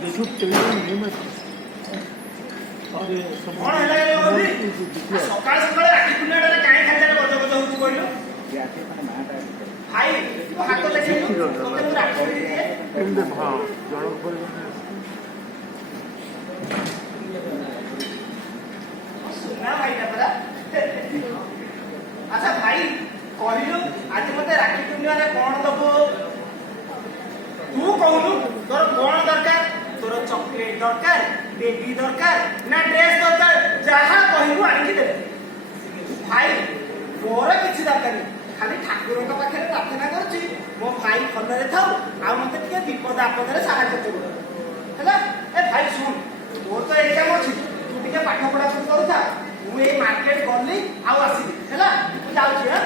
देखो टेलीफोन नहीं मत अरे कौन है लगे बोली सकाळ सकाळ राखी पुण्याला काय खायला गज गज होती बोललो याके पण नाटा भाई तू हात देखियो तो तू राखी दिए एंड हां जणक पर सुना भाई ना परा अच्छा भाई कहलु आज मते राखी पुण्याला कोन दबो तू कहलु तोर कोन दरकार तोर चॉकलेट दरकार बेबी दरकार ना ड्रेस दरकार जहा कहबो आनी दे भाई मोर किछि दरकार खाली ठाकुर का पाखे प्रार्थना करछि मो भाई खंडरे थाउ आ मते के विपद आपद रे सहायता करू हैला ए भाई सुन तोर तो एग्जाम अछि तू टिके पाठ पढा शुरू करूथा मु ए मार्केट गली आ आसी हैला तू जाउ छी हां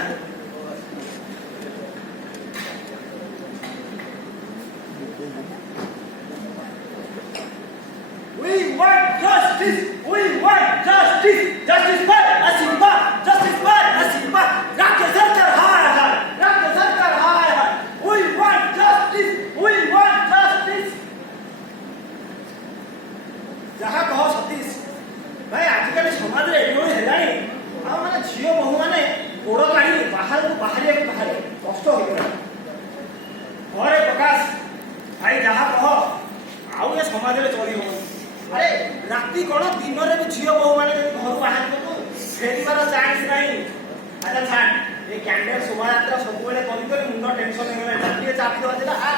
We want justice! We want justice! Justice for Asimba! Justice for Asimba! Rakya Sarkar hai hai! Rakya Sarkar hai hai! We want justice! We want justice! जहाँ कहो सतीश भाई आजिकल समाज रे एयो हेलानी आ माने झियो बहु माने गोड़ काढी बाहर को बाहरिया को बाहर कष्ट हो गया घरे प्रकाश भाई जहाँ कहो आउ ये समाज रे चली हो अरे राती कोन दिन रे भी झियो बहु माने घर बाहर को फेरिबार चांस नाही अच्छा छाड़ ए कैंडल शोभायात्रा सब बेले करी करी मुंड टेंशन हे गेला राती चापी होजिला आ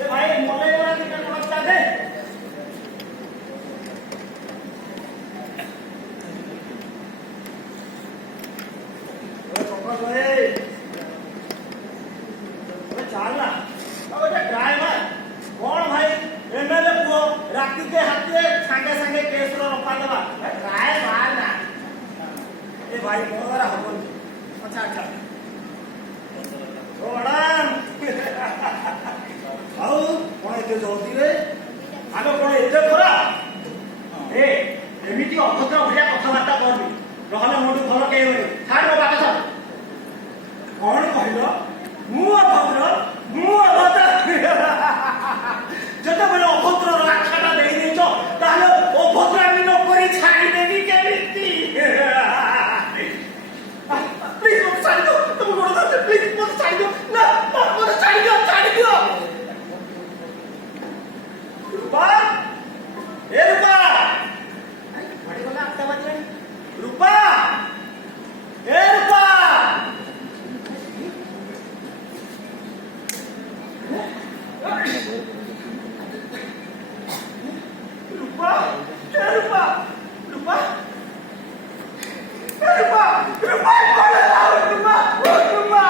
ए भाई मले वाला टिकट कोनता दे ओ चक्कर रे ओ चल ना ओ जे ड्राइवर कौन भाई एमएलए को राती के हाथे संगे संगे केस रो रखा देबा राय मार ना ए भाई मोरा हो अच्छा अच्छा ओ मैडम आओ कोन एते जल्दी रे आगो कोन एते खरा ए एमिति अभद्र भलिया कथाबार्ता करबी रहले मोटू घर के होई छाड़ रो बात छ कोन कहलो मु अभद्र जते बेले अभद्र राखाटा देई देछो ताले अभद्रामी न करी छाड़ी देबी केमिति प्लीज मत छाड़ी दो तुम गोड़ दे प्लीज मत छाड़ी दो ना मत छाड़ी दियो रूपा ए रूपा बड़ी बोला आपका बच्चा रूपा ए रूपा रूपा रूपा रूपा रूपा रूपा बोले रूपा रूपा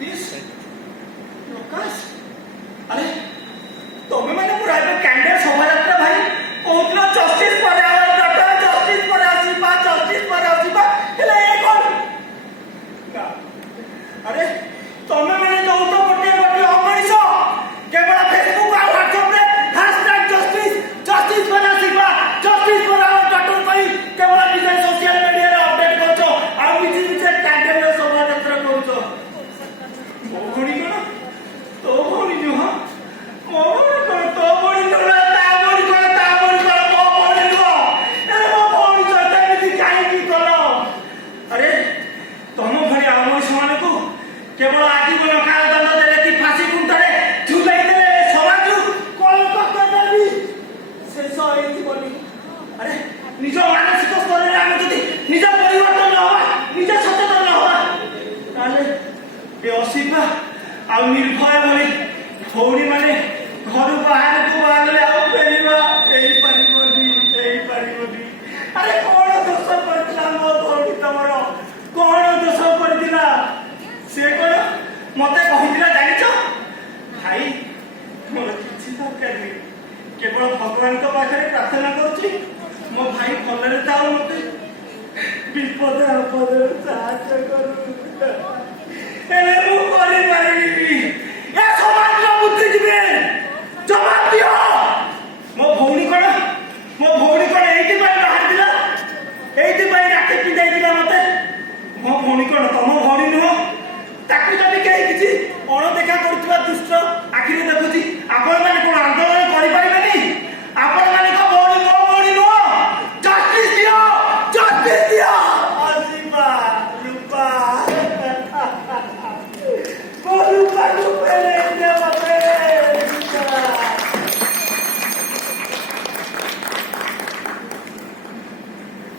दिस प्रकाश अरे तुम्हें मैंने पूरा कैंडल शोभायात्रा भाई कहूला जस्टिस पर जस्टिस पर आसीबा जस्टिस पर आसीबा हेले ए कोन अरे तुम्हें मैंने जो तो गोटे गोटे अमଣିଷ केवल फेसबुक और व्हाट्सएप रे #justice पर आसीबा जस्टिस पर डॉक्टर भाई केवल निजे सोशल मीडिया रे अपडेट करछो आ मिछि मिछि कैंडल रे शोभायात्रा करछो मोहनी कोन तो मोहनी जो हां मोहनी कोन तो मोहनी नला ता मोहनी कोन मो मोहनी को अरे मो मोहनी सते मिछि काई की करो अरे तुम भरी अमଣିଷ माने को केवल आजीवन कारादंड देले कि फांसी कुंटारे झुलाई देले समाज कल करते देबी शेष होई बोली अरे निज मानसिक स्तर रे हम जदी निज परिवर्तन न होवा निज सचेतन न होवा ताले ए असीबा आ निर्भय भली थोड़ी माने घर बाहर को आगले आ फेरिबा एई परिबोनी अरे कोन दोष करथिला मो भौणी तमरो कोन दोष करथिला से कोन मते कहिदिला जानिचो भाई मोर किछि दरकार नै केवल भगवान को पाखरे प्रार्थना करूची मो भाई भलरे ताऊ मते विपद आपद साहाय्य करू एले मु करि पारिबी